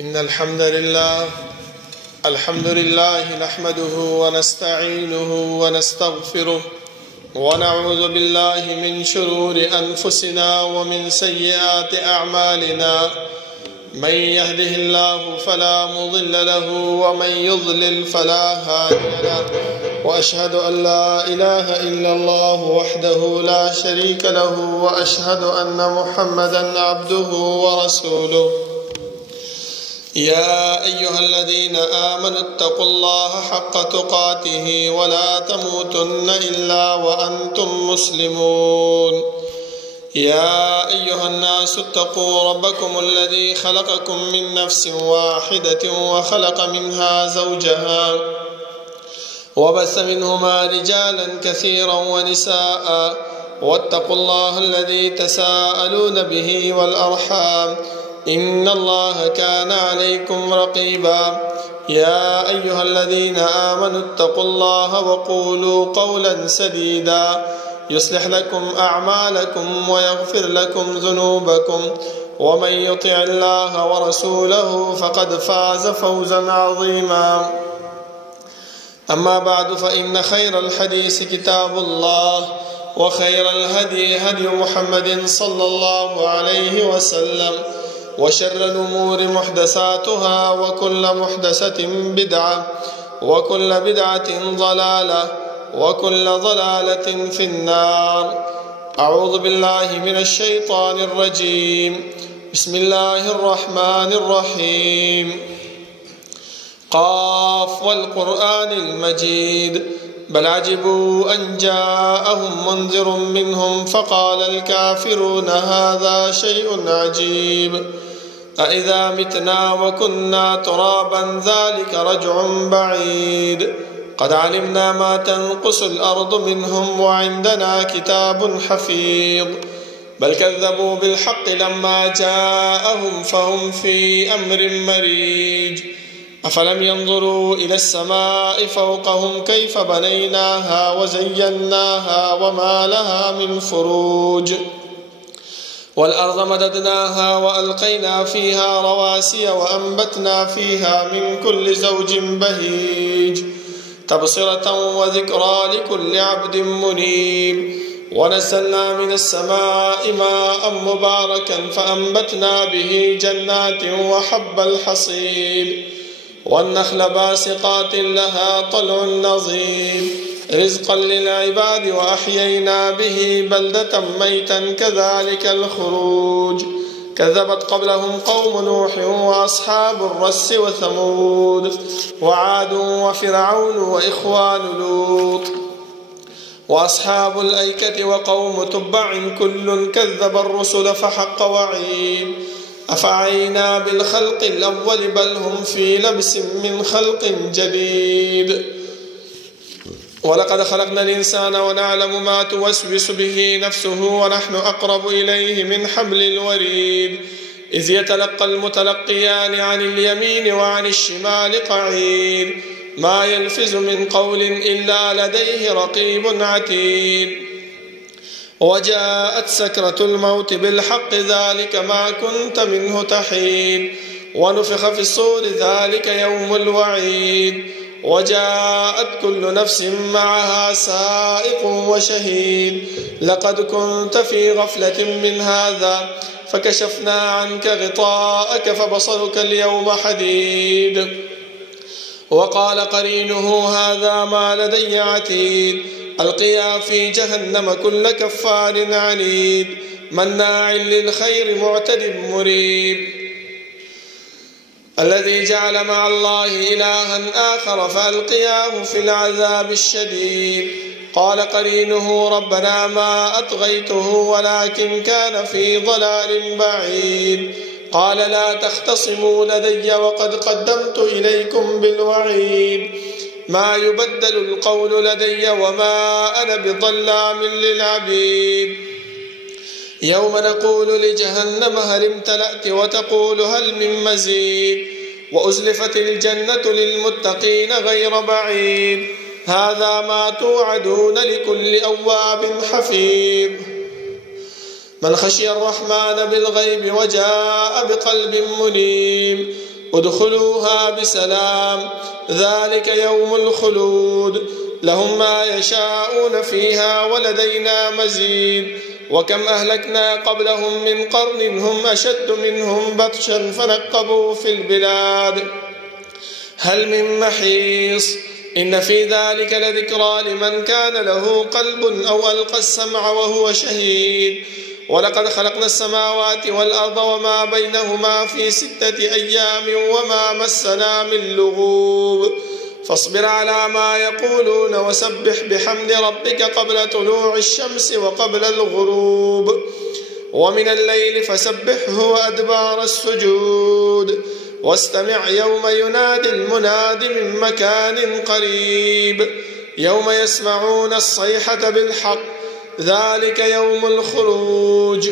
إن الحمد لله نحمده ونستعينه ونستغفره ونعوذ بالله من شرور أنفسنا ومن سيئات أعمالنا. من يهده الله فلا مضل له ومن يضلل فلا هادي له، وأشهد أن لا إله إلا الله وحده لا شريك له، وأشهد أن محمدا عبده ورسوله. يا أيها الذين آمنوا اتقوا الله حق تقاته ولا تموتن إلا وأنتم مسلمون. يا أيها الناس اتقوا ربكم الذي خلقكم من نفس واحدة وخلق منها زوجها وبث منهما رجالا كثيرا ونساء، واتقوا الله الذي تساءلون به والأرحام إن الله كان عليكم رقيبا. يا أيها الذين آمنوا اتقوا الله وقولوا قولا سديدا يصلح لكم أعمالكم ويغفر لكم ذنوبكم، ومن يطع الله ورسوله فقد فاز فوزا عظيما. أما بعد، فإن خير الحديث كتاب الله، وخير الهدي هدي محمد صلى الله عليه وسلم، وشر الأمور محدثاتها، وكل محدثة بدعة، وكل بدعة ضلالة، وكل ضلالة في النار. أعوذ بالله من الشيطان الرجيم. بسم الله الرحمن الرحيم. قاف والقرآن المجيد، بل عجبوا أن جاءهم منذر منهم فقال الكافرون هذا شيء عجيب. أإذا متنا وكنا ترابا ذلك رجع بعيد. قد علمنا ما تنقص الأرض منهم وعندنا كتاب حفيظ. بل كذبوا بالحق لما جاءهم فهم في أمر مريج. أفلم ينظروا إلى السماء فوقهم كيف بنيناها وزيناها وما لها من فروج. والأرض مددناها وألقينا فيها رواسي وأنبتنا فيها من كل زوج بهيج، تبصرة وذكرى لكل عبد منيب. ونزلنا من السماء ماء مباركا فأنبتنا به جنات وحب الحصيد، والنخل باسقات لها طلع نضيد، رزقا للعباد، وأحيينا به بلدة ميتا كذلك الخروج. كذبت قبلهم قوم نوح وأصحاب الرس وثمود وعاد وفرعون وإخوان لوط وأصحاب الأيكة وقوم تبع كل كذب الرسل فحق وعيد. أفعينا بالخلق الأول بل هم في لبس من خلق جديد. ولقد خلقنا الإنسان ونعلم ما توسوس به نفسه ونحن أقرب إليه من حبل الوريد. إذ يتلقى المتلقيان عن اليمين وعن الشمال قعيد. ما يلفظ من قول إلا لديه رقيب عتيد. وجاءت سكرة الموت بالحق ذلك ما كنت منه تحيد. ونفخ في الصور ذلك يوم الوعيد. وجاءت كل نفس معها سائق وشهيد. لقد كنت في غفلة من هذا فكشفنا عنك غطاءك فبصرك اليوم حديد. وقال قرينه هذا ما لدي عتيد. ألقيا في جهنم كل كفار عنيد مناع للخير معتد مريب. الذي جعل مع الله إلها آخر فألقياه في العذاب الشديد. قال قرينه ربنا ما أطغيته ولكن كان في ضلال بعيد. قال لا تختصموا لدي وقد قدمت إليكم بالوعيد. ما يبدل القول لدي وما أنا بظلام للعبيد. يوم نقول لجهنم هل امتلأت وتقول هل من مزيد. وأزلفت الجنة للمتقين غير بعيد. هذا ما توعدون لكل أواب حفيظ. من خشي الرحمن بالغيب وجاء بقلب منيب ادخلوها بسلام ذلك يوم الخلود لهم ما يشاءون فيها ولدينا مزيد وكم أهلكنا قبلهم من قرن هم أشد منهم بطشا فنقبوا في البلاد هل من محيص إن في ذلك لذكرى لمن كان له قلب أو ألقى السمع وهو شهيد ولقد خلقنا السماوات والأرض وما بينهما في 6 أيام وما مسنا من لغوب فاصبر على ما يقولون وسبح بحمد ربك قبل طلوع الشمس وقبل الغروب ومن الليل فسبحه وأدبار السجود واستمع يوم ينادي المناد من مكان قريب يوم يسمعون الصيحة بالحق ذلك يوم الخروج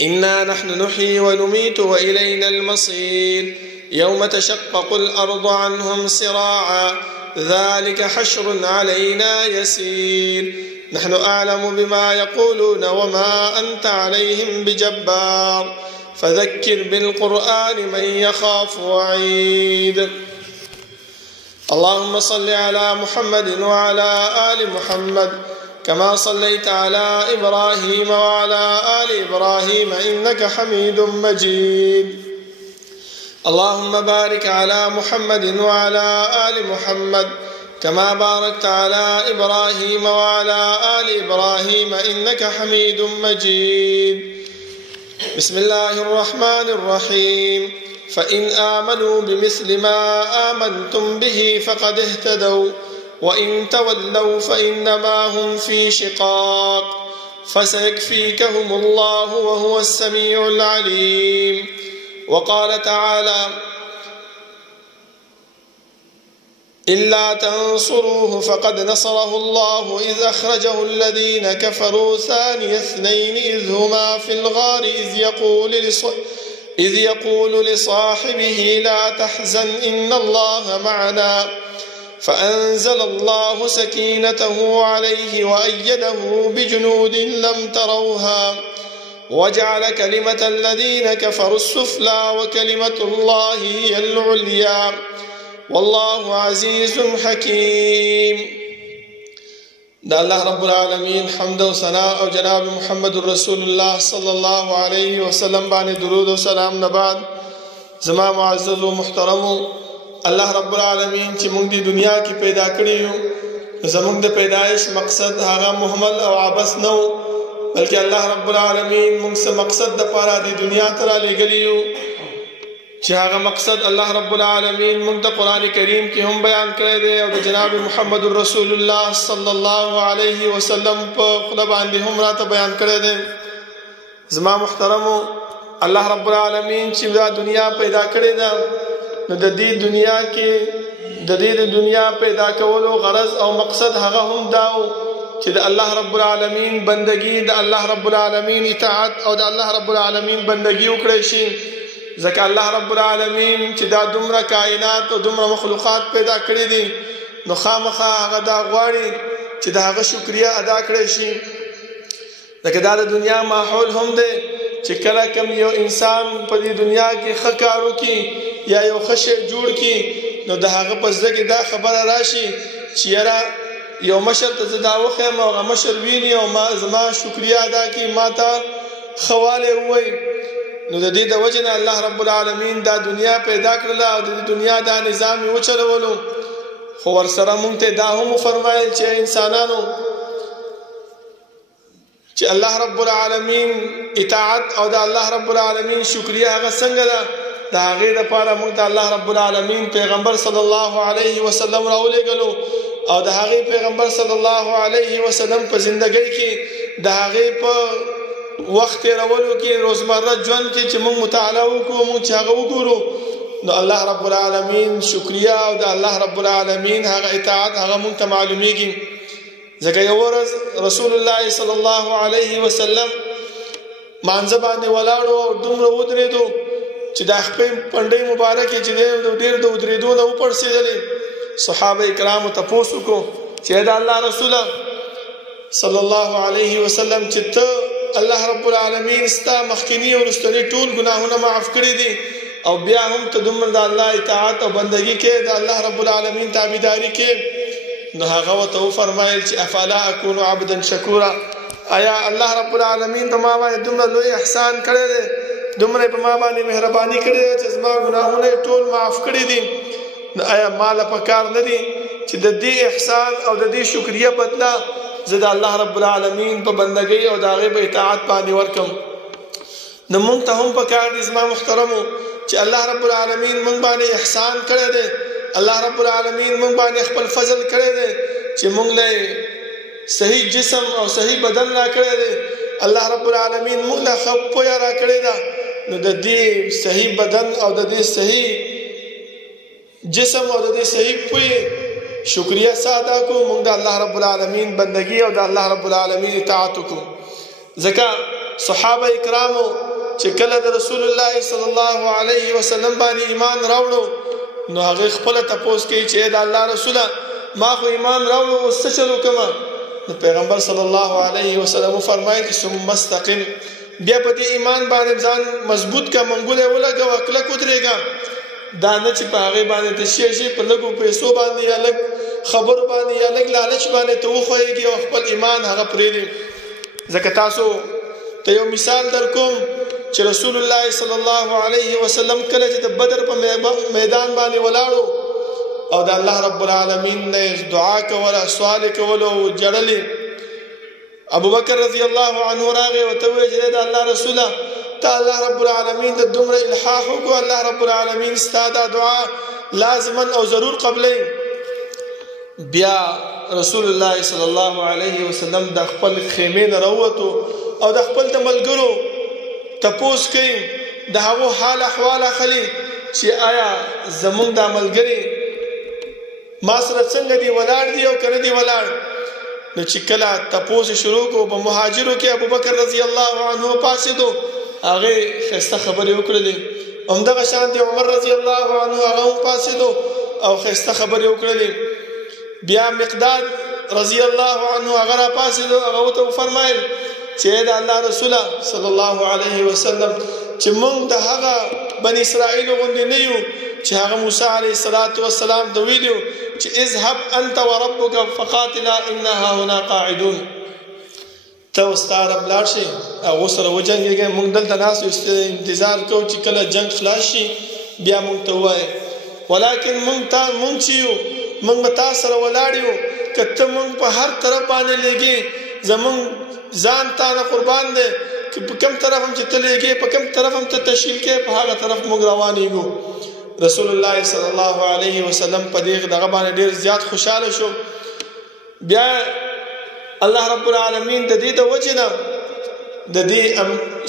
إنا نحن نحيي ونميت وإلينا المصير يوم تشقق الأرض عنهم سراعا ذلك حشر علينا يسير نحن أعلم بما يقولون وما أنت عليهم بجبار فذكر بالقرآن من يخاف وعيد اللهم صل على محمد وعلى آل محمد كما صليت على إبراهيم وعلى آل إبراهيم إنك حميد مجيد اللهم بارك على محمد وعلى آل محمد كما باركت على إبراهيم وعلى آل إبراهيم إنك حميد مجيد بسم الله الرحمن الرحيم فإن آمنوا بمثل ما آمنتم به فقد اهتدوا وإن تولوا فإنما هم في شقاق فسيكفيكهم الله وهو السميع العليم وقال تعالى إلا تنصروه فقد نصره الله إذ أخرجه الذين كفروا ثاني اثنين إذ هما في الغار إذ يقول لصاحبه لا تحزن إن الله معنا فأنزل الله سكينته عليه وأيده بجنود لم تروها وجعل كلمة الذين كفروا السفلى وكلمة الله هي العليا والله عزيز حكيم دا الله رب العالمين حمد و ثناء او جناب محمد رسول الله صلى الله عليه وسلم باندې درود و سلام نه بعد زما معزز و محترم الله رب العالمین چې موږ د دنیا کې پیدا کړی یو زموږ د پیدایش مقصد هغه محمل او عبث نه و بلکې الله رب العالمین موږ څه مقصد د پاره د دنیا ته را لېږلی یو چې هغه مقصد الله رب العالمین موږ د قران کریم کې هم بیان کړی دی او د جناب محمد رسول الله صلی الله علیه وسلم په خپل باندې هم راته بیان کړی دی زما محترمو الله رب العالمین چې دا دنیا پیدا کړې ده نو د دې دنیا کې د دې دنیا پیدا کولو غرض او مقصد هغه هم داو چې د الله رب العالمین بندگی د الله رب العالمین اطاعت او د الله رب العالمین بندگی وکړي شي ځکه الله رب العالمین چې دا دومره کائنات او دومره مخلوقات پیدا کړی دي نو خامخا هغه دا غواړي چې دا هغه شکریا ادا کړي شي ځکه دا د دنیا ماحول هم دی چې کله کوم یو انسان په دې دنیا کې ښه کار وکړي یا یو ښه شی جوړ کړي نو د هغه په زړه کې دا خبره راشي چې یاره یو مشر ته زه دا وښیم او هغه مشر ویني او ما زما شکریا ادا کړي ما ته ښه والی ووایي نو د دې د وجې نه الله رب العالمین دا دنیا پیدا کړله او د دنیا دا نظام یې وچلولو خو ورسره موږ ته دا هم وفرمایل چې انسانانو چې الله رب العالمین اطاعت او د الله رب العالمین شکریا هغه څنګه ده د هغې دپاره موږ ته الله رب العالمین پیغمبر صلی الله علیه وسلم راولېږلو او د هغې پیغمبر صلی الله علیه وسلم په زندګۍ کې د هغې په وخت تیرولو کې روزمره ژوند کې چې موږ مطالعه وکړو موږ چې هغه وګورو نو الله رب العالمین شکریا او د الله رب العالمین هغه اطاعت هغه موږ ته معلومیږي ځکه یو ورځ رسول الله صلی الله علیه وسلم مانځه باندې ولاړو او دومره ودرېدو چې د خپل پنډۍ مبارکې چې ډېر د ودرېدو نه وپړسېدلې صحابه کرامو تپوس وکړو چې د الله رسوله صلی الله علیه وسلم چې ته الله رب العالمین ستا مخکنی او وروستنی ټول ګناهونه معاف کړي دي او بیا هم ته دومره د الله اطاعت او بندگی کې د الله رب العالمین تابعداري کې، نو هغه ورته وفرمایل چې افلا اكون عبدا شکورا، آیا الله رب العالمین په ما باندې دومره لوی احسان کړی دی، دومره په ما باندې مهرباني کړې ده چې زما ګناهونه ټول معاف کړي دي، نو آیا ماله پکار نه دي چې د دې احسان او د دې شکریه بدله زه د الله رب العالمین په بندګۍ او د هغې په اطاعت باندې ورکم؟ نو موږ ته هم پکار دي زما محترمو چې الله رب العالمین موږ باندې احسان کړی دی، الله رب العالمین موږ باندې خپل فضل کړی دی چې موږ له صحیح جسم او صحیح بدن را کړی دی، الله رب العالمین موږ له ښه پویه را کړې ده، نو د دې صحیح بدن او د دې صحیح جسم او د دې صحیح پویه شکریه ساده کو، موږ د الله رب العالمین بندگی او د الله رب العالمین اطاعت کو. ځکه صحابه کرامو چې کله د رسول الله صلی الله علیه وسلم باندې ایمان راوړو نو هغه خپل تپوس کوي چې د الله رسوله ما خو ایمان راوړو او څه چلو کوم؟ نو پیغمبر صلی الله علیه وسلم فرمایي ثم استقم، بیا په دې ایمان باندې ځان مضبوط کا، منګوله ولګه، کلک ودرېږه، دا نه چې په هغې باندې ته شي په لږو پیسو باندې یا لږ خبرو باندې یا لږ لالچ باندې ته وښویږي او خپل ایمان هغه پرېږدي. ځکه تاسو ته یو مثال در کوم چې رسول الله صلی الله علیه وسلم کله چې د بدر په میدان باندې ولاړو او د الله رب العالمین نه دعا کوله، سوال کوله او جړلې، ابو بکر رضی الله عنه راغی او ته ویل چې د الله رسوله ته الله رب العالمین د دومره الحاح وکړو، الله رب العالمین ستا دا دعا لازما او ضرور قبلوي. بیا رسول الله صلی الله علیه وسلم د خپل خیمې نه راووتو او د خپل د ملګرو تپوس کوي، د هغو حال احوال اخلي چې آیا زمونږ دا ملګري ما سره څنګه دي ولاړ دي او که نه دي ولاړ. نو چې کله تپوس شروع کو په مهاجرو کې ابو بکر رضی الله عنه پاسېدو، هغه خسته خبرې وکړلې، همدغه شانتې عمر رضی الله عنه هغه هم پاسېدو او خسته خبرې وکړلې. بیا مقداد رضی الله عنه هغه را پاسېدو، هغه ورته وفرمایل چې د الله رسوله صلی الله علیه وسلم چې موږ د هغه بني اسرائیلو غوندې نه یو چې هغه موسی علیه السلام ته ویلي چې اذهب انت وربک فقاتلا انا هاهنا قاعدون، ته او ستا رب لاړ شئ هغو سره وجنګېږئ، موږ دلته ناست یو انتظار کوو چې کله جنګ خلاص شي بیا موږ ته ووایه. ولیکن موږ چې یو موږ به تا سره ولاړ یو، که ته موږ په هر طرف باندې لېږې زموږ ځان تا نه قربان دی، که په کوم طرف هم چې ته لېږې په کوم طرف هم ته تشکیل کې په هغه طرف موږ روانېږو. رسول الله صلی الله علیه وسلم په دې دغه باندې ډېر زیات خوشحاله شو. بیا الله رب العالمین د دې د وجې نه د دې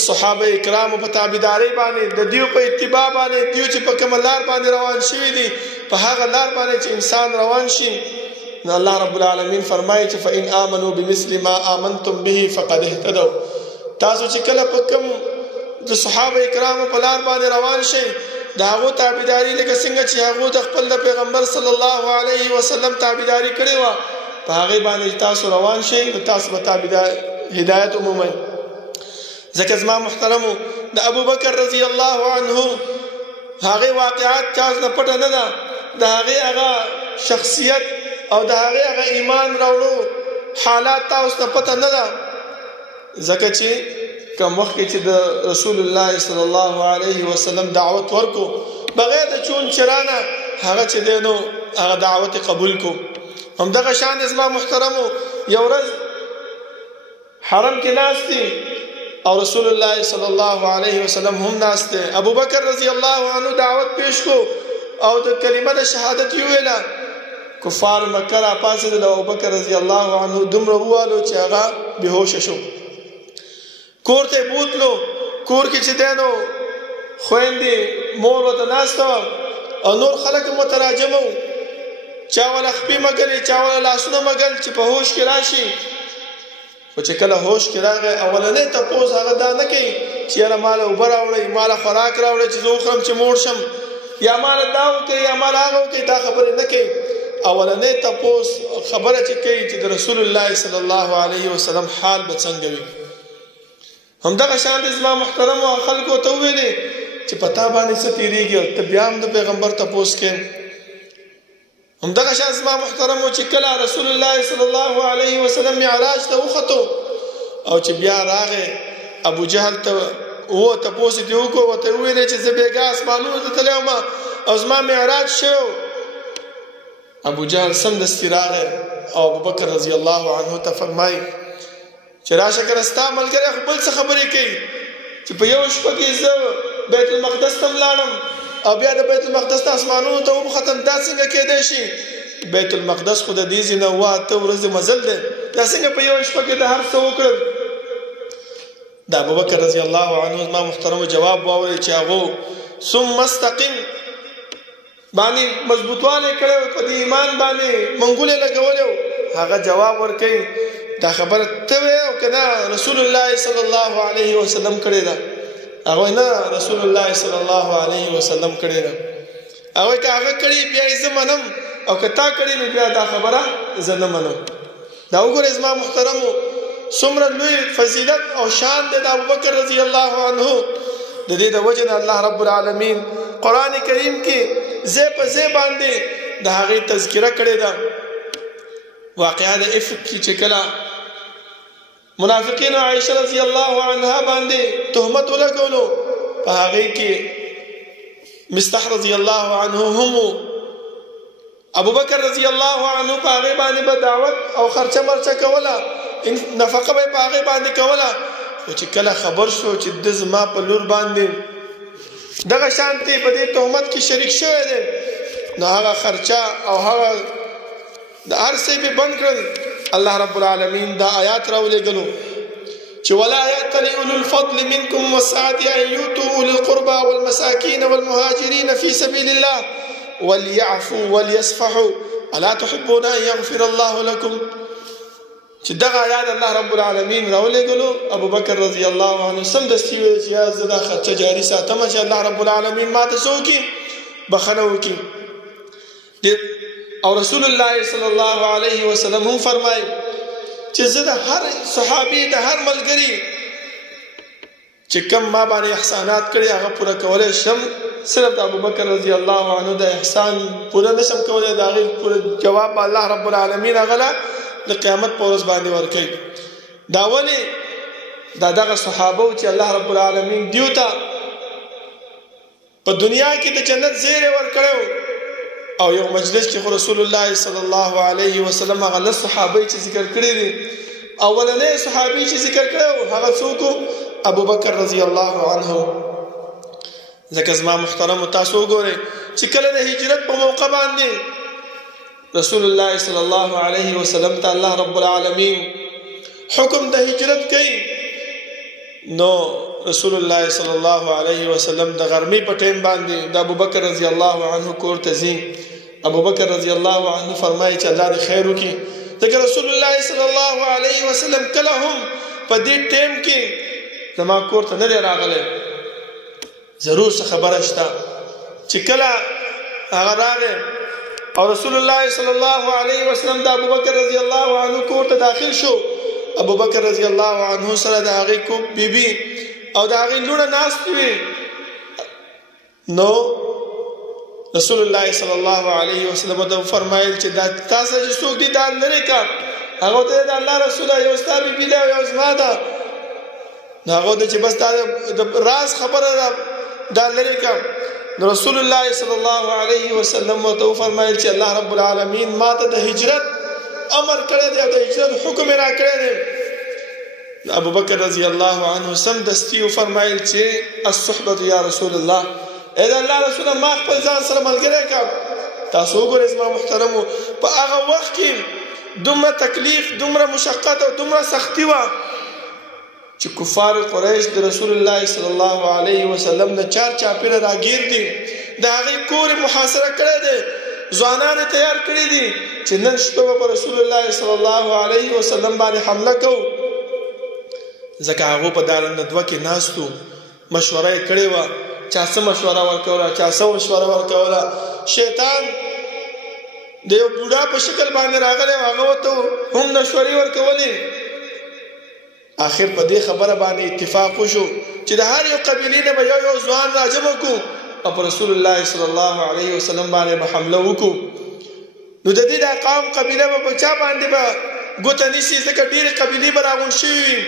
صحابه کرامو په تابعدارۍ باندې د دیو په اتباع باندې دیو چې په کومه لار باندې روان شوي دي په هغه لار باندې چې انسان روان شي، نو الله رب العالمین فرمایي چې فإن آمنوا بمثل ما آمنتم به فقد اهتدوا. تاسو چې کله په کوم د صحابه کرامو په لار باندې روان شئ د هغو تابعداري لکه څنګه چې هغو د خپل د پیغمبر صلی الله علیه وسلم تابعداري کړې وه په هغې باندې تاسو روان شئ نو تاسو به هدایت ومومئ. ځکه زما محترمو د ابو بکر رضی الله عنه هغې واقعات چا نه پټه نه ده، د هغې هغه شخصیت او د هغې هغه ایمان راوړو حالات تاسو ته پته نه ده. ځکه چې کوم وخت کې چې د رسول الله صلی الله علیه وسلم دعوت ورکو بغیر د چون چرانه هغه چې دی نو هغه دعوت قبول کو. همدغه شان زما محترمو یو ورځ حرم کې ناست دي او رسول الله صلی الله علیه وسلم هم ناست دی. ابو بکر رضی الله عنه دعوت پیش کو او د کلمه د شهادت یې ویله. کفار مکه را پاڅېدل او ابوبکر رضی الله عنه دومره ووالو چې هغه بېهوشه شو. کور ته بوتلو، کور کې چې دی نو خویندې مور ورته ناسته وه او نور خلک هم متراجم وو، چا وله خپې مږلې چا وله لاسونه مږل چې په هوش کې راشي. خو چې کله هوش کې راغی اولنی تپوس هغه دا نه کوي چې یاره ماله اوبه راوړئ، ماله خوراک راوړئ چې زه وخورم چې موړ شم، یا ماله دا وکړئ یا ماله هغه وکړئ، دا خبرې نه کوي. اولنی تپوس خبره چې کوي چې د رسول الله صلی الله علیه وسلم حال به څنګه وي. همدغه شان د زما محترمو خلکو ته وویلې چې په تا باندې څه تېرېږي او ته بیا هم د پیغمبر تپوس کوې. همدغه شان زما محترمو چې کله رسول الله صلی الله علیه وسلم معراج ته وختو او چې بیا راغی ابو جهل ته تپوس یې وکړو، ورته یې وویل چې زه بېګا اسمانونو ته تللی وم او زما معراج شوی. ابو جهل سمدستي راغی او ابوبکر رضی الله عنه ته فرمایي چې راشه کنه ستا ملګری خو بل څه خبرې کوي چې په یو شپه کې زه بیت المقدس ته ولاړم او بیا د بیت المقدس ته اسمانونو ته وختم، دا څنګه کېدی شي؟ بیت المقدس خو د دې ځای نه 8 ورځې مزل دی، دا څنګه په یو شپه کې د هر څه وکړل؟ د ابوبکر رضی الله عنه زما محترمو جواب واورئ چې هغو ثم استقم باندې مضبوطوالی کړی په دې ایمان باندې منګولې لګولی و. هغه جواب ورکوي دا خبره ته وې او که نه رسول الله صلی الله علیه وسلم کړې ده؟ هغه نه رسول الله صلی الله علیه وسلم کړې ده. هغه که هغه کړي بیا یې زه منم او که تا کړي نو بیا دا خبره زه نه منم. دا وګورئ زما محترمو څومره لوی فضیلت او شان دی د ابوبکر رضی الله عنه. د دې د وجې نه الله رب العالمین قرآن کریم کې ځای په ځای باندې د هغې تذکره کړې ده. واقعه د افک کې چې کله منافقینو عایشه رضی الله عنها باندې تهمت ولګولو، په هغې کې مستح رضی الله عنه هم ابوبکر رضی الله عنه په هغې باندې به دعوت او خرچه مرچه کوله، نفقه به یې په هغې باندې کوله. خو چې کله خبر شو چې د زما په لور باندې دغه شانتې په دې تهمت کې شریک شوی دی، نو هغه خرچه او هغه د هر څه به بند کړل. الله رب العالمین دا آیات راولېږلو چې ولا یأتل اولو الفضل منکم والسعة ان یؤتوا اولي القربى والمساکین والمهاجرین فی سبیل الله وليعفوا وليصفحوا الا تحبون ان یغفر الله لكم. چې دغه آیات الله رب العالمین راولېږلو، ابوبکر رضی الله عنه سمدستي ویل چې یا زه دا خرچه جاري ساتم چې الله رب العالمین ماته څه وکړي؟ بخښنه وکړي. او رسول الله صلی الله علیه وسلم هم فرمایي چې زه د هر صحابي د هر ملګري چې کم ما باندې احسانات کړي هغه پوره کولی شم، صرف د ابوبکر رضی الله عنه د احسان پوره نشم کولی، د هغې پوره جواب به الله رب العالمین هغه له د قیامت په ورځ باندې ورکوي. دا ولې دا دغه صحابه چې الله رب العالمین دیو ته په دنیا کې د جنت زیری ورکړی او یو مجلس کې خو رسول الله صلی الله علیه وسلم هغه لس صحابه چې ذکر کړي دي، اولنی صحابي چې ذکر کړی هغه څوک ابوبکر رضی الله عنه. ځکه زما محترمو تاسو وګورئ چې کله د هجرت په موقع باندې رسول الله صلی الله علیه وسلم ته الله رب العالمین حکم د هجرت کوي، نو رسول الله صلی الله علیه وسلم د غرمې په ټیم باندې د ابوبکر رضی الله عنه کور ته ځي. ابوبکر رضی الله عنه فرمایي چې الله دې خیر وکړي، ځکه رسول الله صلی الله علیه وسلم کله هم په دې ټیم کې زما کور ته نه دی راغلی، ضرور څه خبره شته. چې کله هغه راغی او رسول الله صلی الله علیه وسلم د ابوبکر رضی الله عنه کور ته داخل شو، ابوبکر رضی الله عنه سره د هغې کوم بیبي او د هغې لوڼه ناستې وې، نو رسول الله صلی الله علیه وسلم ته فرمایل چې دا تاسو چې څوک دي دا لرې کا. هغه ته د الله رسوله یو ستا بیبي ده او یو زما ده، نو هغه ته چې بس دا د راز خبره ده دا لرې کا. نو رسول الله صلی الله علیه وسلم ته فرمایل چې الله رب العالمین ما ته د هجرت امر کړی دی او د هجرت حکم یې را کړی دی. ابوبکر رضی الله عنه سمدستي وفرمایل چې الصحبة یا رسول الله، اې د الله رسوله ما خپل ځان سره ملګری کړه. تاسو وګورئ زما محترمو په هغه وخت کې دومره تکلیف، دومره مشقت او دومره سختي وه چې کفار قریش د رسول الله صلی الله علیه وسلم نه چار چاپیره راګیر دي، د هغې کور محاصره کړی دی، ځوانان یې تیار کړي دي چې نن شپه به په رسول الله صلی الله علیه وسلم باندې حمله کوو. ځکه هغو په دارالندوه کې ناستو، مشوره یې کړې وه، چا څه مشوره ورکوله، چا څه مشوره ورکوله. شیطان د یو بوډا په شکل باندې راغلی، هغه ورته هم مشورې ورکولې آخر په دې خبره باندې اتفاق وشو چې د هر یو قبیلې نه به یو ځوان راجمع کړو او په رسول الله صلی الله علیه وسلم باندې به حمله وکړو. نو د دې د قوم قبیله به په چا باندې به ګوته نیسي، ځکه ډېرې قبیلې به راغونډ شوي وي.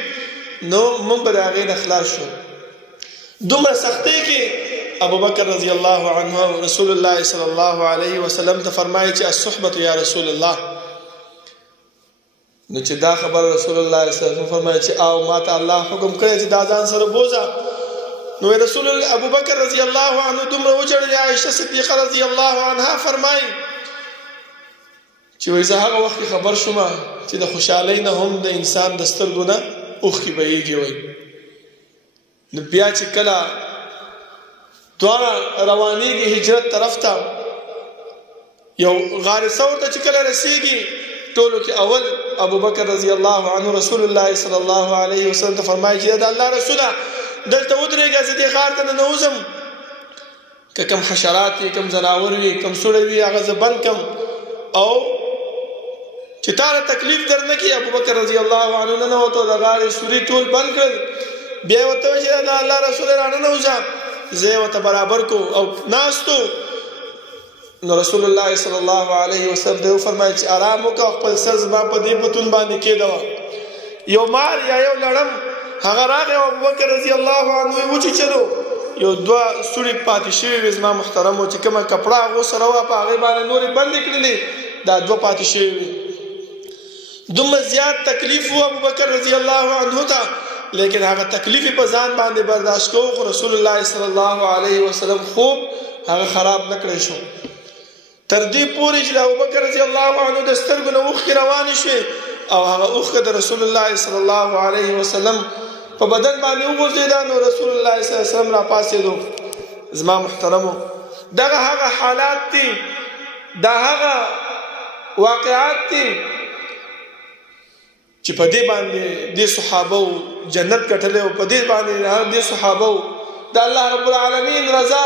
نو موږ به د هغې نه خلاص شو. دومره سختۍ کې ابوبکر رضی الله عنه رسول الله صلی الله علیه وسلم ته فرمایي چې الصحبة یا رسول الله. نو چې دا خبر رسول الله صلی الله علیه وسلم فرمایي چې او ما ته الله حکم کړی چې دا ځان سره بوزه. نو رسول ابوبکر رضی الله عنه دومره وجړل. عائشه صدیقه رضی الله عنها فرمایي چې وایي زه هغه وخت خبر شوم چې د خوشحالۍ نه هم د انسان د سترګو نه اوښکې بهیږي. وایي نو بیا چې کله دواړه روانېږي هجرت طرف ته، یو غار ثور ته چې کله رسېږي، ټولو کې اول ابوبکر رضی الله عنه رسول الله صلی الله علیه وسلم ته فرمایي چې د الله رسوله دلته ودرېږه، زه دې غار ته ننوځم، که کوم حشرات وي، کوم ځناور وي، کوم سوړی وي، هغه زه بند کړم او چې تا له تکلیف در نه کړي. ابوبکر رضی الله عنه ننوت او د غارې سوري ټول بند کړل. بیا یې ورته وویل چې د الله رسوله راننوځه، زه یې ورته برابر کړو او ناستو. نو رسول الله صلی الله علیه وسلم ته وفرمایل چې آرام وکړه، خپل سر زما په دې بتون باندې کېږده. یو مار یا یو لړم هغه راغی او ابوبکر رضی الله عنه یې وچیچلو. یو دوه سوړي پاتې شوي وې زما محترمو، چې کومه کپړه هغو سره وه په هغې باندې نورې بندې کړلې، دا دوه پاتې شوي وې. دومره زیات تکلیف و ابوبکر رضی الله عنه ته، لیکن هغه تکلیف په ځان باندې برداشت کوو. خو رسول الله صلی الله علیه وسلم خوب هغه خراب نه کړی شو، تر دې پورې چې د ابوبکر رضی الله عنه د سترګو نه اوښکې روانې شوې او هغه اوښکه د رسول الله صلی الله علیه وسلم په بدن باندې وغورځېده. نو رسول الله صلی الله علیه وسلم راپاڅېدو. زما محترمو، دغه هغه حالات دي، دا هغه واقعات دي چې په دې باندې دې صحابه جنت ګټلې او په دې باندې دې صحابه د الله رب العالمین رضا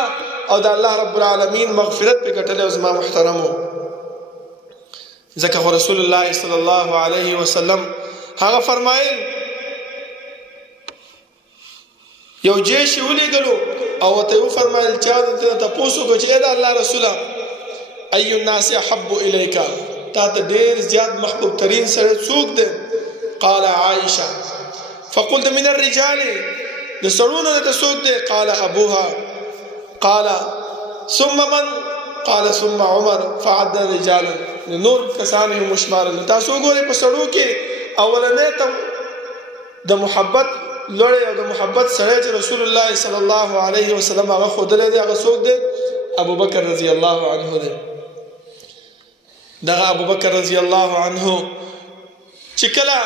او د الله رب العالمین مغفرت په ګټلې. او زما محترمو، ځکه رسول الله صلی الله علیه وسلم هغه فرمایل یو جیش ولېږلو او ورته یې وفرمایل چا ته تپوس وکړو چې ای د الله رسوله ای الناس احب الیک، تا ته ډېر زیات محبوب ترین سړی څوک دی؟ قال عائشه. فقلت من الرجال، د سړونو نه څوک دی؟ قال ابوها. قال ثم من؟ قال ثم عمر. فعد رجالا، نور کسان یې وشمارل. تاسو وګورئ په سړو کې اولنې ته د محبت لړۍ او د محبت سړی چې رسول الله صلی الله علیه وسلم هغه ښودلی دی، هغه څوک دی؟ ابوبکر رضی الله عنه دی. دغه ابوبکر رضی الله عنه چې کله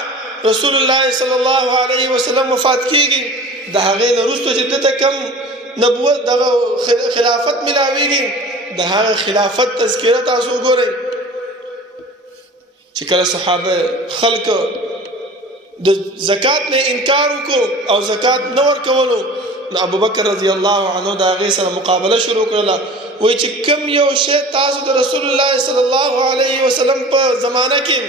رسول الله صلی الله علیه وسلم وفات کیږي، د هغې نه وروسته چې دته کم نبوت دغه خلافت ملاویږي، د هغه خلافت تذکره تاسو وګورئ چې کله صحابه خلک د زکات نه انکار وکړو او زکات نه ورکولو، نو ابوبکر رضی الله عنه د هغې سره مقابله شروع کړله. وایي چې کوم یو شی تاسو د رسول الله صلی الله علیه وسلم په زمانه کې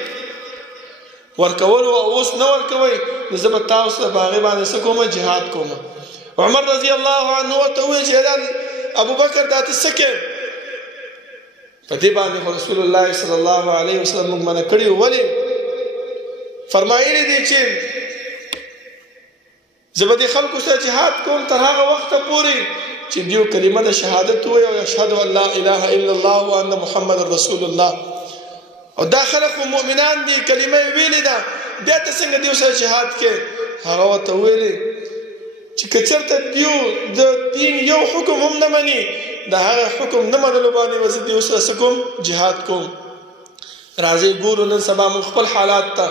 ورکولو او اوس نه ورکوئ، نو زه به تاسو سره په هغې باندې څه کوم؟ جهاد کوم. عمر رضی الله عنه ورته وویل چې ابوبکر دا ته څه کوې؟ په دې باندې خو رسول الله صلی الله علیه وسلم موږ منع کړي وو. ولې؟ فرمایلی دی چې زه به دې خلکو سره جهاد کوم تر هغه وخته پورې چې دیو کلمه د شهادت ووایي او اشهد ان لا اله الا الله وان محمد رسول الله. او دا خلک خو مؤمنان دي، کلمه یې ویلې ده، بیا ته څنګه دیو سره جهاد کې؟ هغه ورته ویلې چې که چېرته دیو د دین یو حکم هم نه مني، د هغه حکم نه منلو باندې به زه دیو سره څه کوم؟ جهاد کوم. راځئ ګورو نن سبا موږ خپل حالات ته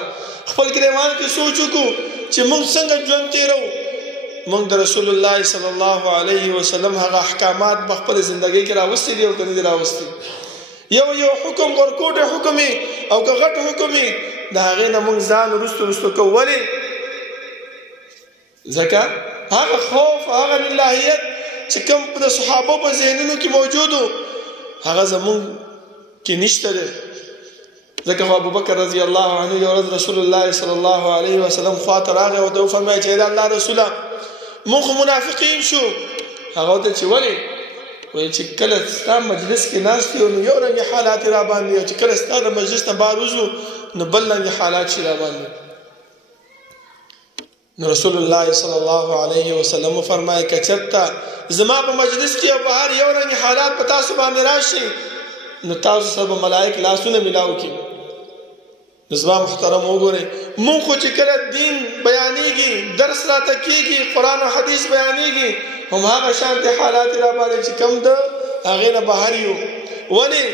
خپل ګریوان کې سوچ وکړو چې موږ څنګه ژوند تېرو. موږ د رسول الله صلی الله علیه وسلم هغه احکامات په خپل زندګۍ کې راوستي دي او که نه دي راوستي؟ یو حکم ورکوټه حکم او که غټ حکم د هغې نه موږ ځان وروستو کوو. ولې؟ ځکه هغه خوف هغه للهیت چې کوم د صحابو په ذهنونو کې موجود و هغه زموږ کې نشته دی. ځکه خو ابوبکر رضی الله عنه یو ورځ رسول الله صلی الله علیه وسلم خواته راغی او ته فرمایي چې الله رسوله موږ منافقین شو. هغه ته چې ولې وایي چې کله ستا مجلس کې ناست یو نو یو رنګ حالات را باندې او چې کله ستا د مجلس نه بهر وځو نو بل رنګ حالات شي را باندې. نو رسول الله صلی الله علیه وسلم فرمایي که چېرته زما په مجلس کې او بهر یو رنګ حالات په تاسو باندې راشي نو تاسو سره به ملائک لاسونه ملاو کړي. نظام محترم وګورئ مونږ خو چې کله دین بیانېږي درس راته کېږي قرآن او حدیث بیانېږي هم هغه شانتې حالات را باندې چې کم د هغې نه بهر یو. ولې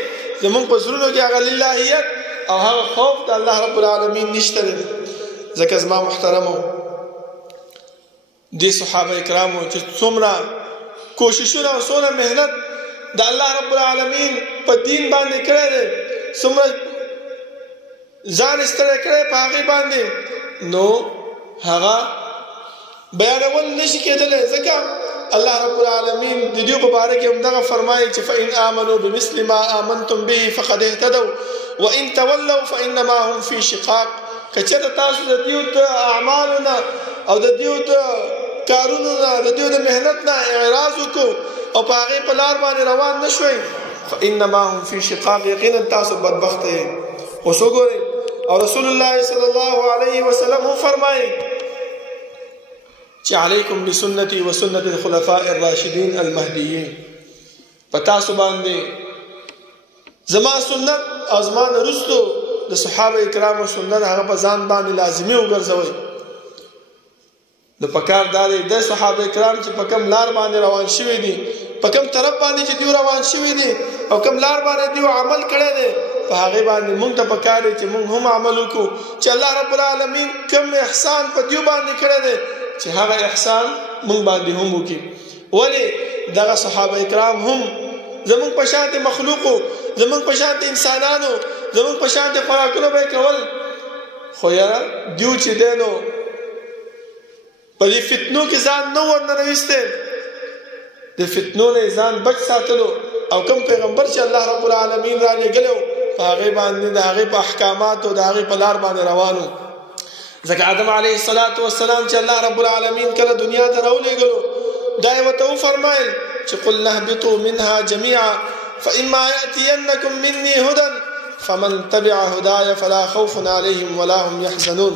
زمونږ په زړونو کې هغه للهیت او هغه خوف د الله رب العالمین نشته دی. ځکه زما محترمو دې صحابه کرامو چې څومره کوششونه او څومره محنت د الله رب العالمین په دین باندې کړی دی څومره ځان ستړی کړی په هغې باندې نو هغه بیانول نشي کېدلی. ځکه الله رب العالمین د دې په باره کې همدغه فرمایي چې فإن آمنوا بمثل ما آمنتم به فقد اهتدوا وإن تولوا فإنما هم في شقاق. که چېرته تاسو د دې د اعمالو نه او د دې د کارونو نه د دې د محنت نه اعراض وکړو او په هغې په لار باندې روان نه شوئ فإنما هم في شقاق یقینا تاسو بدبخت یې. اوس وګورئ او رسول الله صلی الله علیه وسلم فرمایي چې علیکم بسنتي وسنة الخلفاء الراشدین المهدیین. په تاسو باندې زما سنت او زما نه وروستو د صحابه کرامو سنت هغه په ځان باندې لازمي وګرځوئ. د پکار داري د صحابه کرام چې په کوم لار باندې روان شوي دي په کوم طرف باندې چې دوی روان شوي دي او کوم لار باندې دوی عمل کړی دی په هغې باندې مونږ ته پکار دی چې مونږ هم عمل وکړو چې الله رب العالمین کوم احسان په دوی باندې کړی دی چې هغه احسان مونږ باندې هم وکړي. ولې دغه صحابه کرام هم زمونږ په شانتې مخلوقو زمونږ په شانتې انسانانو زمونږ په شانتې خوراکونه به یې کول خو یاره دوی چې دی نو په دې فتنو کې ځان نه ورننویستی د فتنو نه ځان بچ ساتلو او کوم پیغمبر چې الله رب العالمین را لېږلی و په هغې باندې د هغې په احکاماتو د هغې په لار باندې روان و. ځکه آدم علیه الصلاة والسلام چې الله رب العالمین کله دنیا ته راولېږلو دا یې ورته وفرمایل چې قلنا اهبطوا منها جميعا فإما يأتينكم مني هدى فمن تبع هداي فلا خوف عليهم ولا هم يحزنون.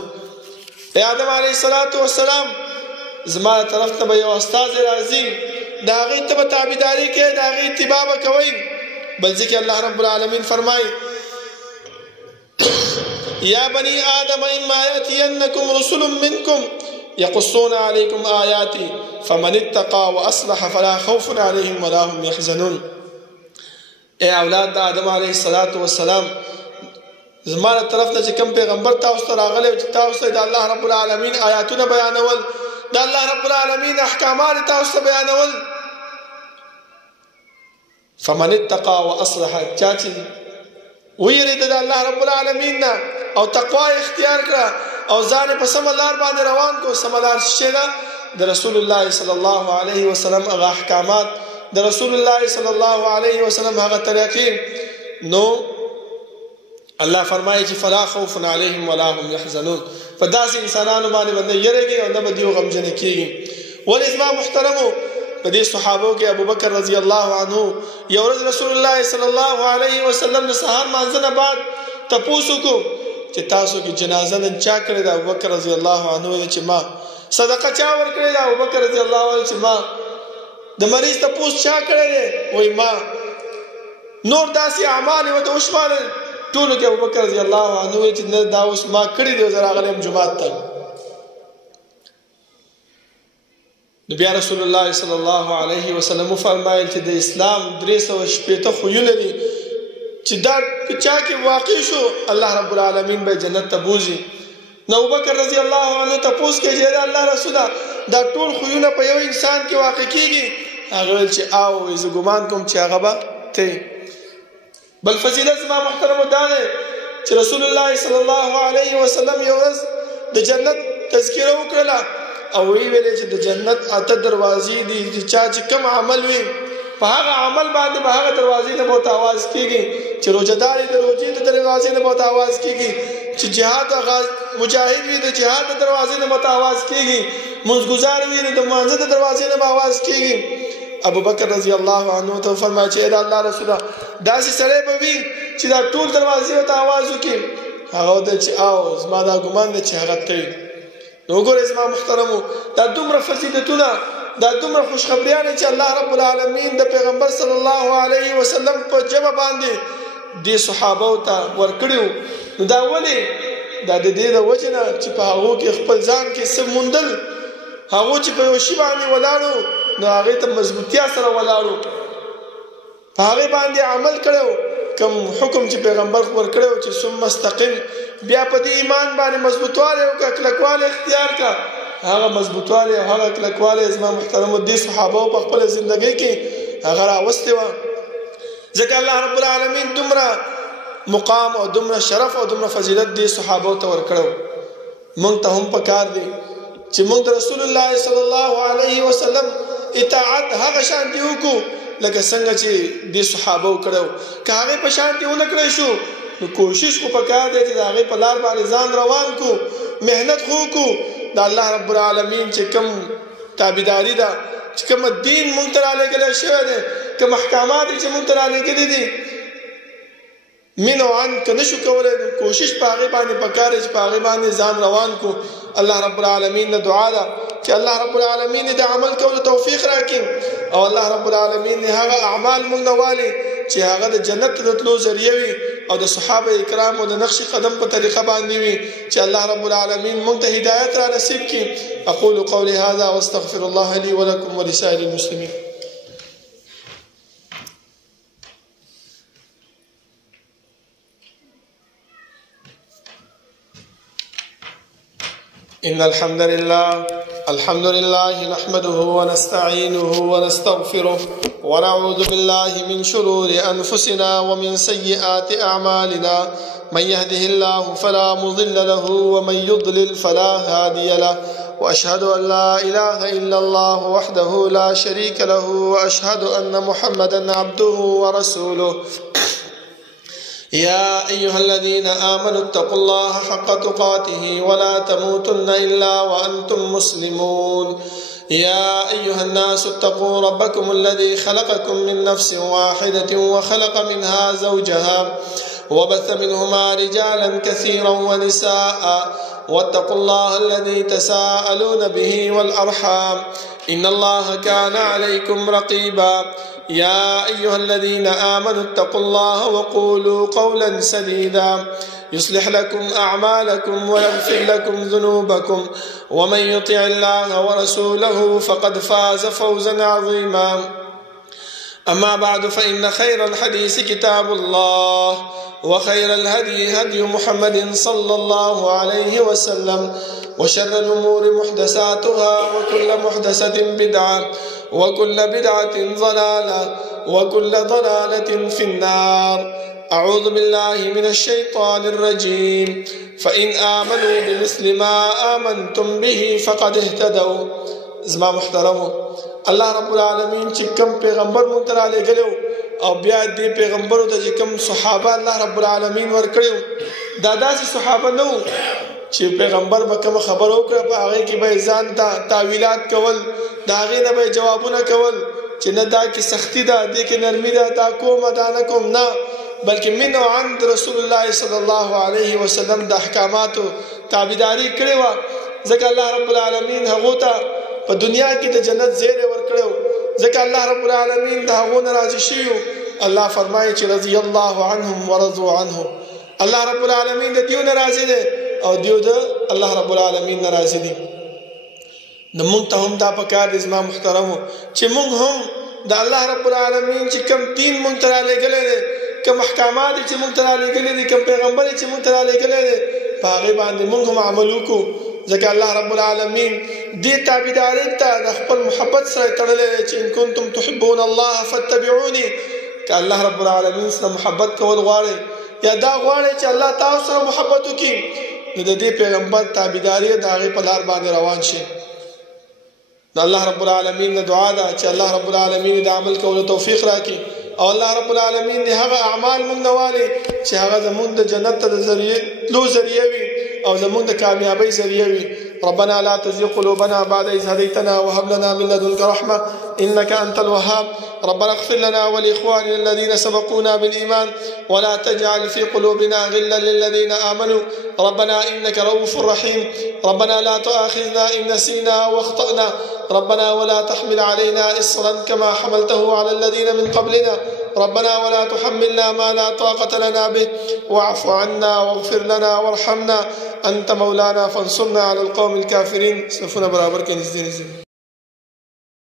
ای آدم علیه الصلاة والسلام زما طرف ته به یو استازی راځي د هغې ته به تابعداري کوئ د هغې اتباع به کوئ. بل ځکه الله رب العالمین فرمایي یا بني آدم اما یأتینکم رسل منکم یقصون علیکم آیاتی فمن اتقى واصلح فلا خوف علیهم ولا هم یحزنون. ای اولاد د آدم علیه الصلاة والسلام زما طرف ته چې کوم پیغمبر تاسو ته راغلی چې تاسو ته د الله رب العالمین آیاتونه بیانول د الله رب العالمین احکامات تاسو ته بیانول فمن اتقى واصلح چا چې ویرید د الله رب العالمین نه او تقوا اختیار کړه او ځان په سم لار باندې روان کو سم لار شي نه د رسول الله صلی الله علیه وسلم هغه احکامات د رسول الله صلی الله علیه وسلم هغه طریقې نو الله فرمایي چې فلا خوف علیهم ولا هم يحزنون. فداسې انسانانو باندې باندې یریږي او نه به دیو غمجن کیږي. ولې زما محترمو په دې صحابو کې ابوبکر رضی الله عنه یو ورځ رسول الله صلی الله علیه وسلم د سحر مانځه نه بعد تپوس وکړو چې تاسو کې جنازه نن چا کړې ده؟ ابوبکر رضی الله عنه چې ما. صدقه چا ورکړې ده؟ ابوبکر رضی الله عنه چې ما. د مریض تپوس چا کړی دی؟ وایي ما. نور داسې اعمال یې ورته وشمارل ټولو کې ابوبکر رضی الله عنه وایي چې نه دا اوس ما کړي دي زه راغلی یم جومات ته. نو بیا رسول الله صلی الله علیه وسلم وفرمایل چې د اسلام 360 خویونه دي چې دا په چا کې واقع شو الله رب العالمین به جنت ته بوځي. نو ابوبکر رضی الله عنه تپوس کې چې دا الله رسوله دا ټول خویونه په یو انسان کې واقع کیږي؟ هغه ویل چې او زه ګمان کوم چې هغه به ته. بل فضیلت زما محترمو دا دی چې رسول الله صلی الله علیه وسلم یو ورځ د جنت تذکره وکړله او وی ویلې چې د جنت 8 دروازې دي چې چا چې کوم عمل وي په هغه عمل باندې به هغه دروازې نه به آواز کیږي چې روزداري د روزې د دروازې نه به آواز کیږي چې جهاد مجاهد وي د جهاد د دروازې نه به آواز کیږي منځګزار وي د منځ د دروازې نه به آواز کیږي ابو بکر رضی الله عنه ته فرمایي چې دا الله رسول داسې سړی به وي چې دا ټول دروازې ته आवाज وکړي هغه د چې او زما دا ګمان دی چې هغه ته نو ګورې زما محترمو دا دومره فضیلتونه دا دومره خوشخبریانې چې الله رب العالمین د پیغمبر صلی الله علیه وسلم په جبه باندې د صحابه ته ورکړیو نو دا ولې دا د دې د وجه نه چې په هغه کې خپل ځان کې څه موندل هغه چې په یو شی باندې ولاړو نو هغه ته مضبوطیا سره ولاړو په هغه باندې عمل کړو کوم حکم چې پیغمبر ورکړو چې ثم مستقیم بیا په دې ایمان باندې مضبوطواله او کلکواله اختیار کا هغه مضبوطواله او هغه کلکواله زما محترم دي صحابه په خپل ژوندۍ کې هغه راوستي و ځکه الله رب العالمین دومره مقام او دومره شرف او دومره فضیلت دي صحابه ته ورکړو مونږ ته هم پکار دي چې مونږ رسول الله صلی الله علیه وسلم اطاعت هغه شان دی وکړو لکه څنګه چې د صحابه وکړو که هغه په شان دی ونه کړی شو نو کوشش خو پکار دی چې هغه په لار باندې ځان روان کو مهنت خو کو د الله رب العالمین چې کوم تابعداري ده چې کوم دین مونږ ته راغلی شوی دی کوم احکامات چې مونږ ته راغلي دي منو عن کنه شو کولای کوشش په هغه باندې پکار چې په هغه باندې ځان روان کو الله رب العالمین نه دعا ده چې الله رب العالمین دې عمل کولو توفیق راکړي او الله رب العالمین هغه اعمال مونږ والي چې هغه د جنت د تلو ذریعہ وي او د صحابه کرامو د نقش قدم په طریقه باندې وي چې الله رب العالمین مونږ ته هدایت را نصیب کړي اقول قولي هذا واستغفر الله لي ولكم ولسائر المسلمين إن الحمد لله نحمده ونستعينه ونستغفره ونعوذ بالله من شرور أنفسنا ومن سيئات أعمالنا من يهده الله فلا مضل له ومن يضلل فلا هادي له وأشهد أن لا إله إلا الله وحده لا شريك له وأشهد أن محمدا عبده ورسوله يا أيها الذين آمنوا اتقوا الله حق تقاته ولا تموتن إلا وأنتم مسلمون يا أيها الناس اتقوا ربكم الذي خلقكم من نفس واحدة وخلق منها زوجها وبث منهما رجالا كثيرا ونساء واتقوا الله الذي تساءلون به والأرحام إن الله كان عليكم رقيبا يا أيها الذين آمنوا اتقوا الله وقولوا قولا سديدا يصلح لكم أعمالكم ويغفر لكم ذنوبكم ومن يطع الله ورسوله فقد فاز فوزا عظيما أما بعد فإن خير الحديث كتاب الله وخير الهدي هدي محمد صلى الله عليه وسلم وشر الأمور محدثاتها وكل محدثة بدعة وكل بدعة ضلالة وكل ضلالة في النار أعوذ بالله من الشيطان الرجيم فإن آمنوا بمثل ما آمنتم به فقد اهتدوا زما محترمو الله رب العالمین چې کوم پیغمبر مونږ ته راغلیو او بیا دې پیغمبرو ته چې کوم صحابه الله رب العالمین ورکړیو دا داسې صحابه نو چې پیغمبر به کوم خبر وکړه په هغه کې به ځان ته تعویلات کول دا هغه نه به جوابونه کول چې نه دا کې سختی ده دې کې نرمي ده دا کوم دا نه کوم نه بلکې من عند رسول الله صلی الله علیه وسلم د احکاماتو تابعداري کړې و ځکه الله رب العالمین هغه ته په دنیا کې د جنت زیره ورکړو ځکه الله رب العالمین دا هغه ناراضي شيو الله فرمایي چې رضی الله عنهم ورضوا عنه الله رب العالمین د دیو ناراضي دي او دیو د الله رب العالمین ناراضي دي نو مونږ ته هم دا پکار دي زما محترمو چې مونږ هم د الله رب العالمین چې کوم دین مونږ ته راغلي دي کوم احکامات چې مونږ ته راغلي دي کوم پیغمبر چې مونږ ته راغلي دي په هغه باندې مونږ هم عمل وکړو ځکه الله رب العالمین دې تابعداري ته د خپل محبت سره تړلې چې ان کنتم تحبون الله فاتبعوني که الله رب العالمین سره محبت کول غواړي یا دا غواړي چې الله تاسو سره محبت وکړي نو د دې پیغمبر تابعداري د هغه په لار باندې روان شي دا الله رب العالمین د دعا ده چې الله رب العالمین د عمل کولو توفیق راکړي او الله رب العالمین دې هغه اعمال مونږ نه والي چې هغه زمونږ د جنت ته د ذریعه وي او زمونږ د کامیابی ذریعه وي. ربنا لا تزغ قلوبنا بعد إذ هديتنا وهب لنا من لدنك رحمة إنك أنت الوهاب. ربنا اغفر لنا ولإخواننا الذين سبقونا بالإيمان ولا تجعل في قلوبنا غلا للذين آمنوا ربنا إنك رؤوف رحيم. ربنا لا تؤاخذنا إن نسينا واخطأنا ربنا ولا تحمل علينا إصرا كما حملته على الذين من قبلنا ربنا ولا تحملنا ما لا طاقة لنا به واعف عنا واغفر لنا وارحمنا أنت مولانا فانصرنا على القوم الكافرين. صفنا برابر كنزدين